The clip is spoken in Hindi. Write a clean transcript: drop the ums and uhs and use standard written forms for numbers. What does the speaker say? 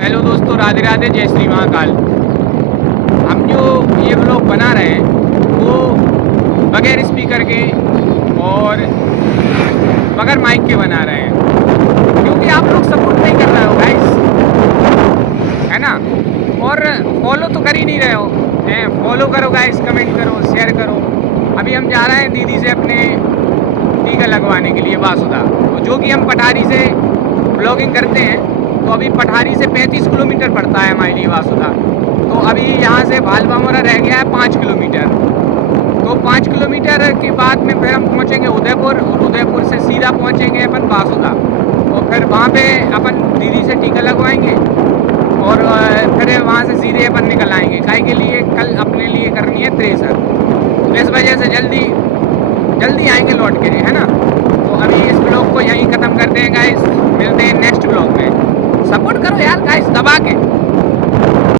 हेलो दोस्तों, राधे राधे, जय श्री महाकाल। हम जो ये व्लॉग बना रहे हैं वो बगैर स्पीकर के और बगैर माइक के बना रहे हैं क्योंकि आप लोग सपोर्ट नहीं कर रहे हो गाइस, है ना। और फॉलो तो कर ही नहीं रहे हो हैं। फॉलो करो गाइस, कमेंट करो, शेयर करो। अभी हम जा रहे हैं दीदी से अपने टीका लगवाने के लिए वासुदा, जो कि हम पठारी से ब्लॉगिंग करते हैं। तो अभी पठारी से 35 किलोमीटर पड़ता है हमारे लिए वासुदा। तो अभी यहाँ से भालबामोरा रह गया है 5 किलोमीटर। तो 5 किलोमीटर के बाद में फिर हम पहुँचेंगे उदयपुर, और उदयपुर से सीधा पहुँचेंगे अपन वासुदा, और फिर वहाँ पे अपन दीदी से टीका लगवाएंगे और फिर वहाँ से सीधे अपन निकल आएंगे। काहे के लिए? कल अपने लिए करनी है थ्रेसर, तो इस वजह से जल्दी आएंगे लौट के, है ना। तो अभी इस ब्लॉग को यहीं ख़त्म करते हैं गाइस, मिलते हैं नेक्स्ट ब्लॉग में। सपोर्ट करो यार गाइस, दबा के।